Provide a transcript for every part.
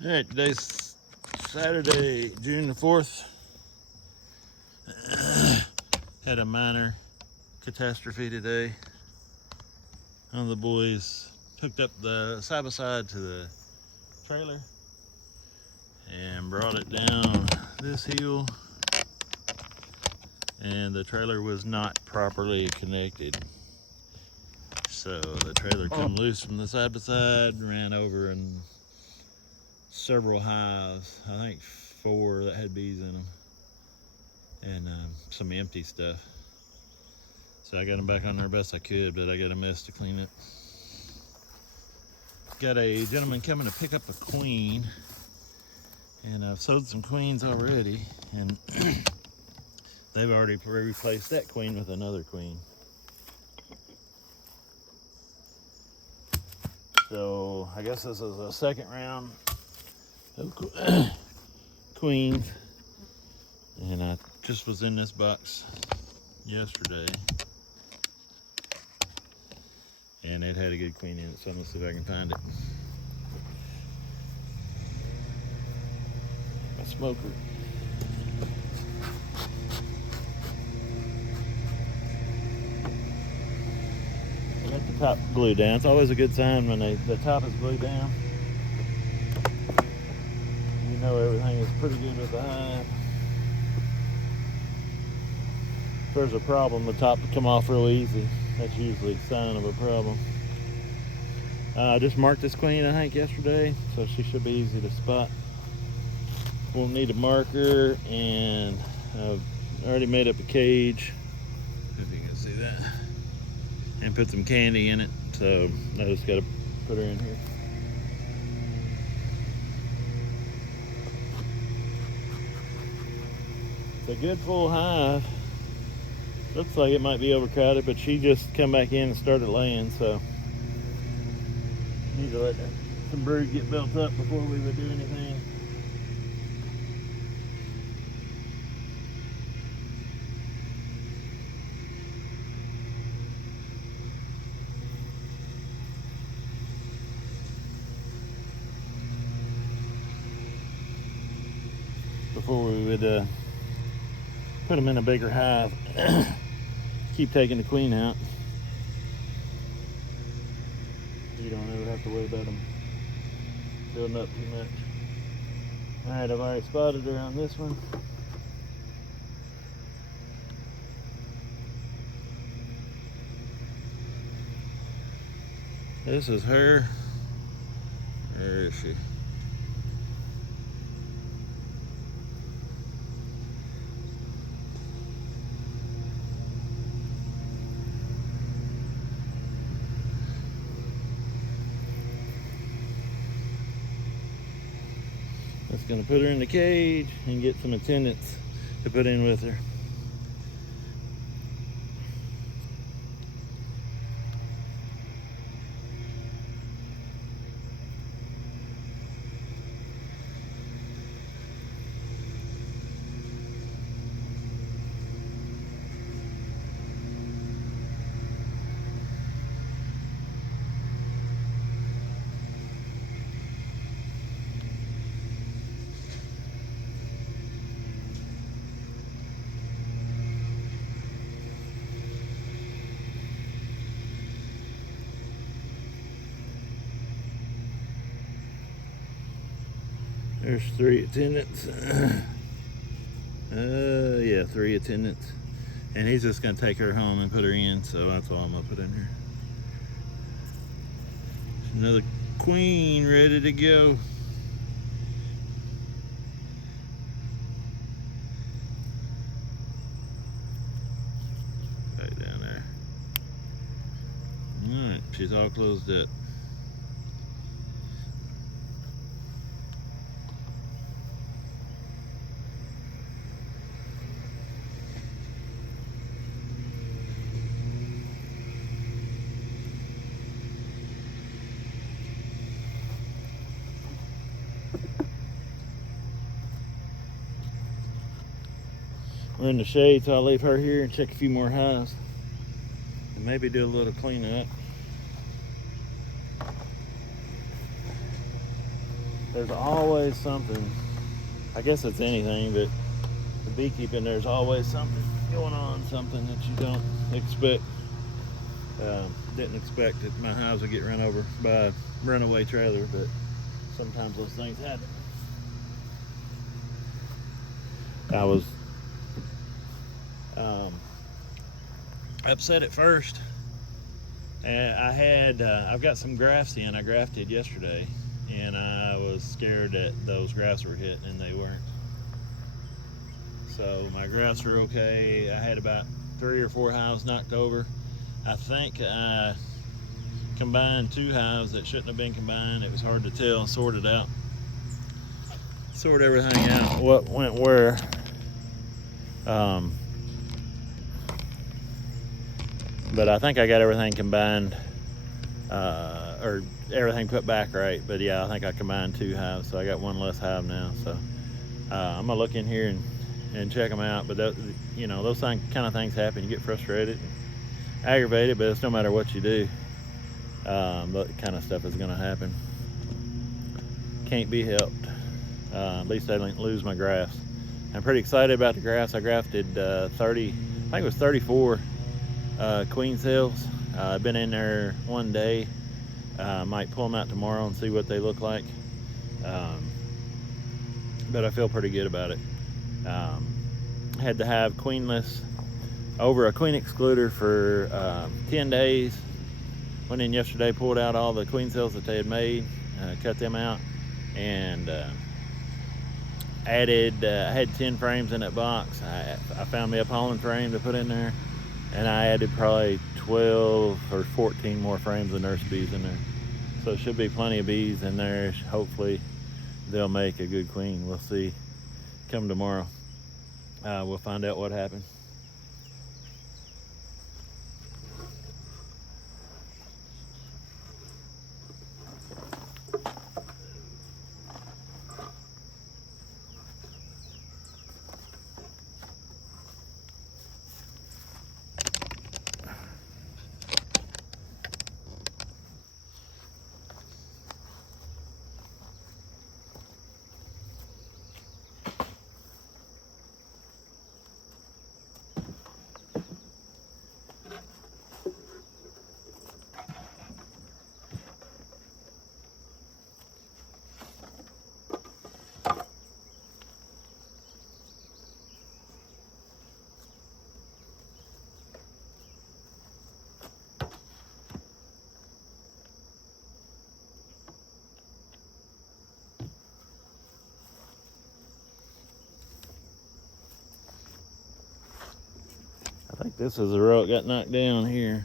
All right, today's Saturday, June the 4th. Had a minor catastrophe today. One of the boys hooked up the side-by-side to the trailer and brought it down this hill, and the trailer was not properly connected. So the trailer come loose from the side-by-side, ran over and several hives, I think 4 that had bees in them, and some empty stuff. So I got them back on there best I could, but I got a mess to clean up. Got a gentleman coming to pick up a queen, and I've sold some queens already, and they've already replaced that queen with another queen. So I guess this is a second round of queens, and I just was in this box yesterday, and it had a good queen in it, so I'm gonna see if I can find it. My smoker. I got the top glued down. It's always a good sign when the top is glued down. You know everything is pretty good with the hive. If there's a problem, the top will come off real easy. That's usually a sign of a problem. I just marked this queen, I think, yesterday, so she should be easy to spot. Won't need a marker, and I've already made up a cage, if you can see that, and put some candy in it, so I just got to put her in here. It's a good full hive. Looks like it might be overcrowded, but she just come back in and started laying, so need to let some brood get built up before we would do anything. Before we would put them in a bigger hive. Keep taking the queen out. You don't ever have to worry about them building up too much. Alright, I've already spotted her on this one. This is her. Where is she? Just gonna put her in the cage and get some attendants to put in with her. There's 3 attendants. Yeah, 3 attendants. And he's just gonna take her home and put her in, so that's all I'm gonna put in here. Another queen ready to go. Right down there. Alright, she's all closed up. We're in the shade, so I'll leave her here and check a few more hives and maybe do a little cleanup. there's always something. I guess it's anything, but the beekeeping, there's always something going on, something that you don't expect. Didn't expect that my hives would get run over by a runaway trailer, but sometimes those things happen. I was upset at first. I've got some grafts in. I grafted yesterday, and I was scared that those grafts were hitting, and they weren't. So my grafts are okay. I had about 3 or 4 hives knocked over. I think I combined 2 hives that shouldn't have been combined. It was hard to tell. Sort everything out, what went where. But I think I got everything combined, or everything put back right. But yeah, I think I combined 2 hives, so I got 1 less hive now. So I'm gonna look in here and check them out. But that, those kind of things happen. You get frustrated and aggravated, but it's no matter what you do, that kind of stuff is gonna happen. Can't be helped. At least I didn't lose my grafts. I'm pretty excited about the grafts. I grafted 30, I think it was 34 queen cells. I've been in there one day. Might pull them out tomorrow and see what they look like. But I feel pretty good about it. Had to have queenless over a queen excluder for 10 days. Went in yesterday, pulled out all the queen cells that they had made, cut them out, and added, I had 10 frames in that box. I found me a pollen frame to put in there, and I added probably 12 or 14 more frames of nurse bees in there. So should be plenty of bees in there. Hopefully they'll make a good queen. We'll see come tomorrow. We'll find out what happened. I think this is the row that got knocked down here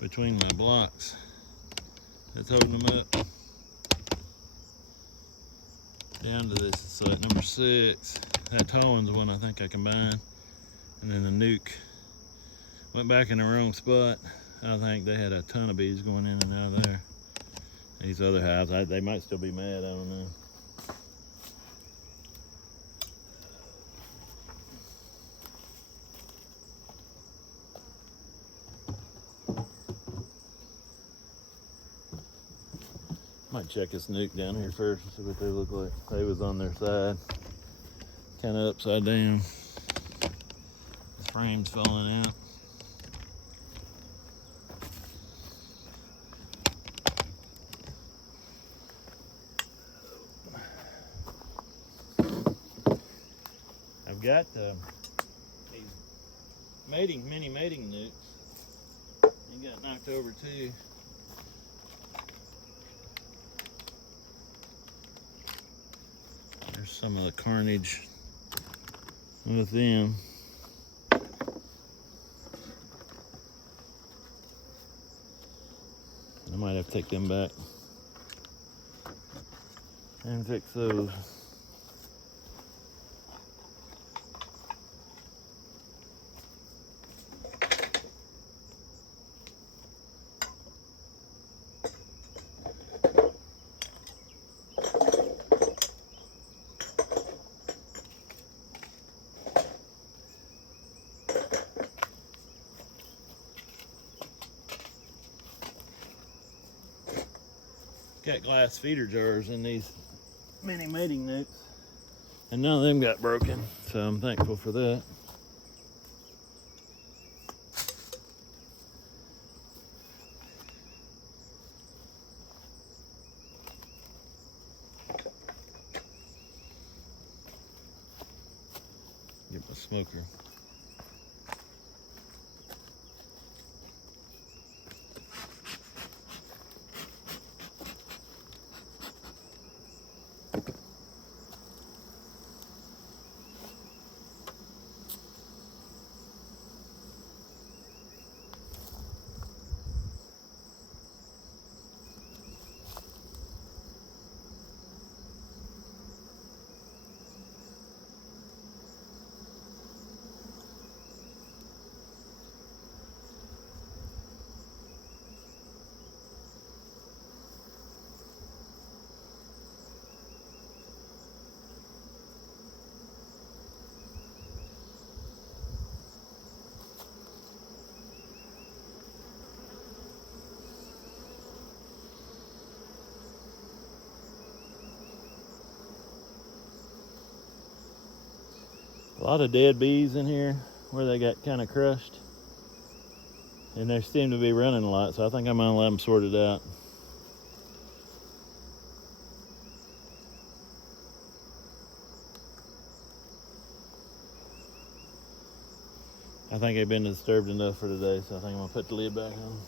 between my blocks. That's holding them up. Down to this, so at number 6. That tall one's the one I think I combined. And then the nuke went back in the wrong spot. I think they had a ton of bees going in and out of there. These other hives, they might still be mad, I don't know. Might check this nuke down here first and see what they look like. They was on their side, kind of upside down. The frame's falling out. I've got these mini mating nukes. They got knocked over too. There's some of the carnage with them. I might have to take them back and fix those. got glass feeder jars in these mini mating nucs, and none of them got broken, so I'm thankful for that. Get my smoker. A lot of dead bees in here where they got kind of crushed, and they seem to be running a lot, so I think I'm gonna let them sort it out. I think they've been disturbed enough for today, so I think I'm gonna put the lid back on.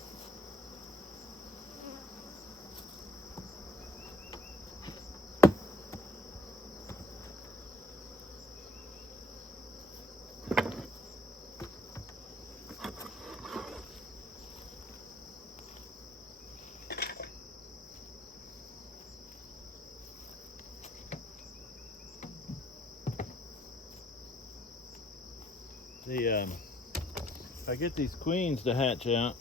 If I get these queens to hatch out,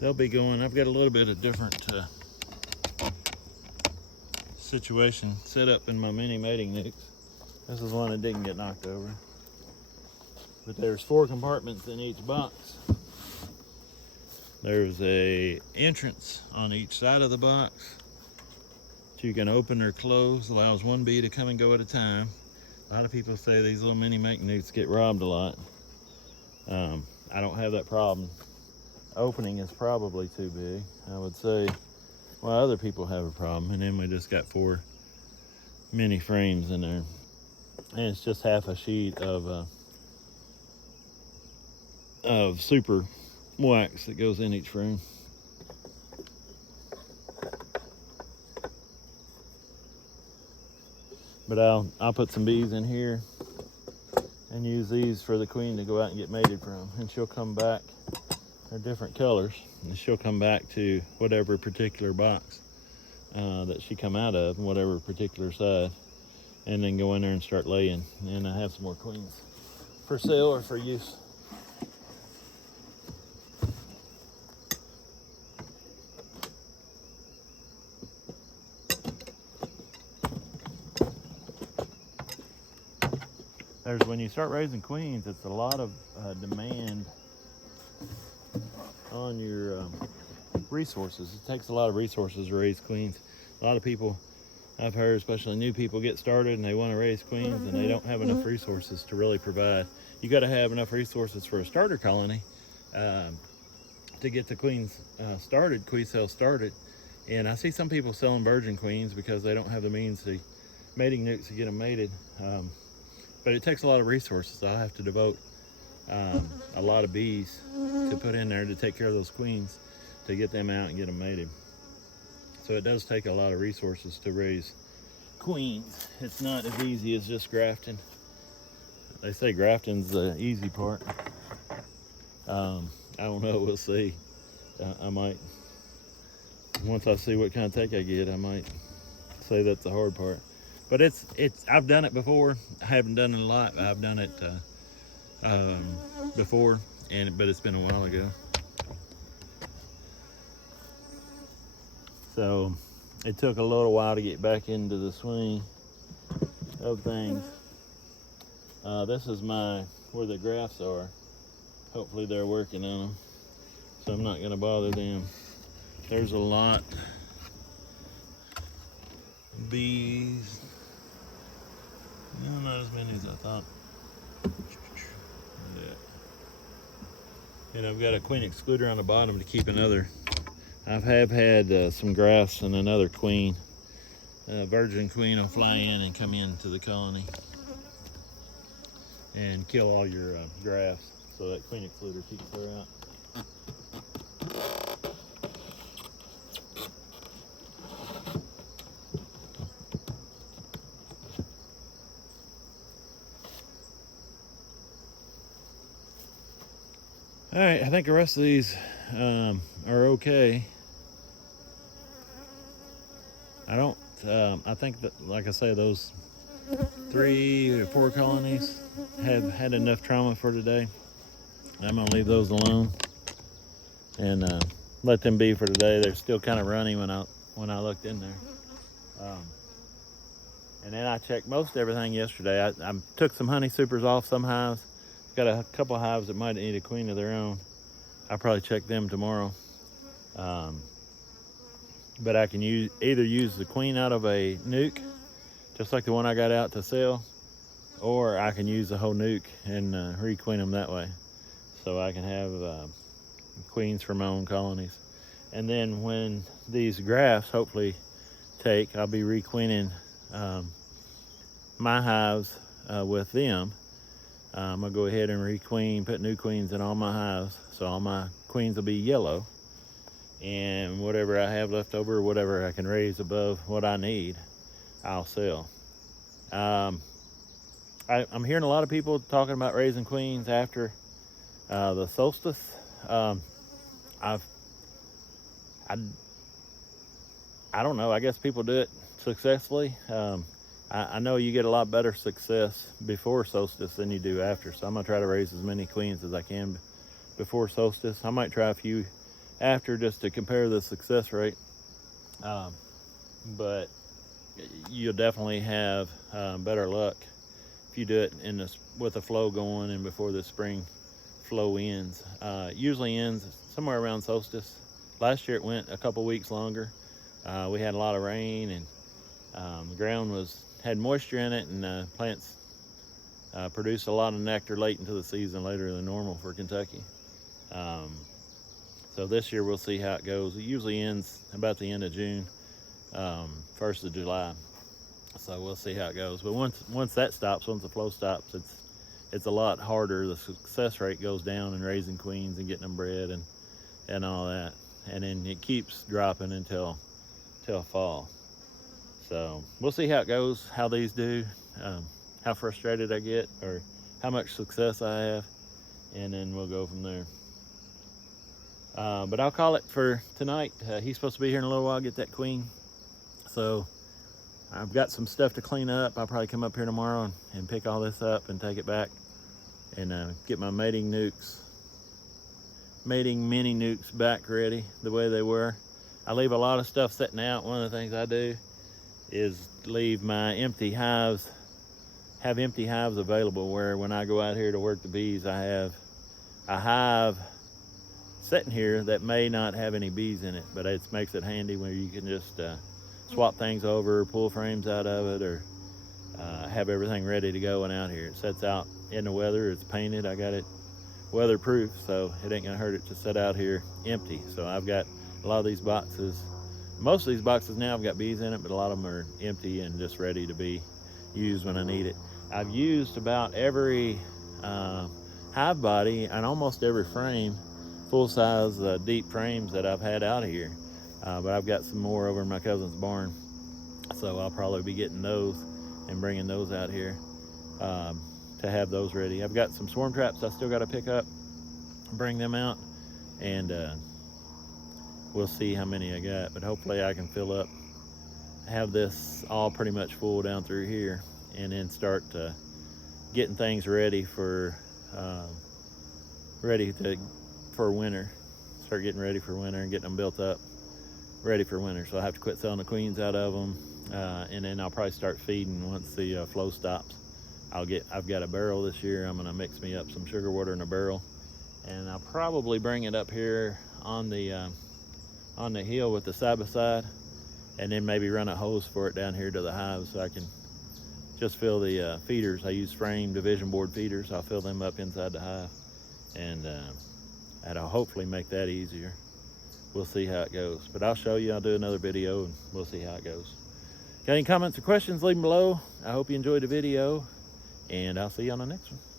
they'll be going. I've got a little bit of different situation set up in my mini mating nucs. This is one that didn't get knocked over, but there's 4 compartments in each box. There's a entrance on each side of the box that you can open or close. Allows 1 bee to come and go at a time. A lot of people say these little mini mating nucs get robbed a lot. I don't have that problem. Opening is probably too big, I would say. Well, other people have a problem, and then we just got 4 mini frames in there, and it's just half a sheet of super wax that goes in each frame. But I'll put some bees in here and use these for the queen to go out and get mated from, and she'll come back. They're different colors, and she'll come back to whatever particular box that she come out of, whatever particular side, and then go in there and start laying. And I have some more queens for sale or for use. When you start raising queens, it's a lot of demand on your resources. It takes a lot of resources to raise queens. A lot of people, I've heard, especially new people, get started and they want to raise queens and they don't have enough resources to really provide. You got to have enough resources for a starter colony to get the queens started, queen cells started. And I see some people selling virgin queens because they don't have the means to mating nucs to get them mated. But it takes a lot of resources. I have to devote a lot of bees to put in there to take care of those queens, to get them out and get them mated. So it does take a lot of resources to raise queens. It's not as easy as just grafting. They say grafting's the easy part. I don't know, we'll see. I might, once I see what kind of take I get, I might say that's the hard part. But I've done it before. I haven't done it a lot. I've done it before, but it's been a while ago. So it took a little while to get back into the swing of things. This is where the grafts are. Hopefully they're working on them, so I'm not gonna bother them. There's a lot of bees. No, not as many as I thought. Yeah. And I've got a queen excluder on the bottom to keep another. I've had some grafts and another queen. Virgin queen will fly in and come into the colony and kill all your grafts. So that queen excluder keeps her out. All right, I think the rest of these are okay. I think that, like I say, those 3 or 4 colonies have had enough trauma for today. I'm gonna leave those alone and let them be for today. They're still kind of runny when I looked in there. And then I checked most everything yesterday. I took some honey supers off some hives. Got a couple of hives that might need a queen of their own. I'll probably check them tomorrow. But I can either use the queen out of a nuke, just like the one I got out to sell, or I can use the whole nuke and requeen them that way. So I can have queens for my own colonies. And then when these grafts hopefully take, I'll be requeening my hives with them. I'm gonna go ahead and requeen, put new queens in all my hives. So all my queens will be yellow. And whatever I have left over, whatever I can raise above what I need, I'll sell. I'm hearing a lot of people talking about raising queens after the solstice. I don't know. I guess people do it successfully. I know you get a lot better success before solstice than you do after. So I'm gonna try to raise as many queens as I can before solstice. I might try a few after just to compare the success rate. But you'll definitely have better luck if you do it with the flow going and before the spring flow ends. Usually ends somewhere around solstice. Last year it went a couple weeks longer. We had a lot of rain and the ground had moisture in it, and plants produced a lot of nectar late into the season, later than normal for Kentucky. So this year we'll see how it goes. It usually ends about the end of June, 1st of July. So we'll see how it goes. But once that stops, once the flow stops, it's a lot harder. The success rate goes down in raising queens and getting them bred and all that. And then it keeps dropping until fall. So we'll see how it goes, how these do, how frustrated I get, or how much success I have, and then we'll go from there. But I'll call it for tonight. He's supposed to be here in a little while, get that queen. So I've got some stuff to clean up. I'll probably come up here tomorrow and pick all this up and take it back and get my mating mini nukes back ready the way they were. I leave a lot of stuff sitting out. One of the things I do is leave my empty hives available, where when I go out here to work the bees, I have a hive sitting here that may not have any bees in it, but it makes it handy where you can just swap things over, pull frames out of it, or have everything ready to go and out here. It sets out in the weather. It's painted. I got it weatherproof, so it ain't gonna hurt it to set out here empty. So I've got a lot of these boxes. Most of these boxes now have got bees in it, but a lot of them are empty and just ready to be used when I need it. I've used about every hive body and almost every frame, full-size deep frames that I've had out here. But I've got some more over in my cousin's barn, so I'll probably be getting those and bringing those out here to have those ready. I've got some swarm traps I still got to pick up, bring them out, and we'll see how many I got, but hopefully I can fill up, have this all pretty much full down through here, and then start getting things ready for winter. Start getting ready for winter and getting them built up, ready for winter. So I have to quit selling the queens out of them, and then I'll probably start feeding once the flow stops. I've got a barrel this year. I'm gonna mix me up some sugar water in a barrel, and I'll probably bring it up here on the on the hill with the side by side, and then maybe run a hose for it down here to the hive so I can just fill the feeders. I use frame division board feeders. I'll fill them up inside the hive, and that'll hopefully make that easier. We'll see how it goes, but I'll show you. I'll do another video and we'll see how it goes. Got any comments or questions, leave them below. I hope you enjoyed the video, and I'll see you on the next one.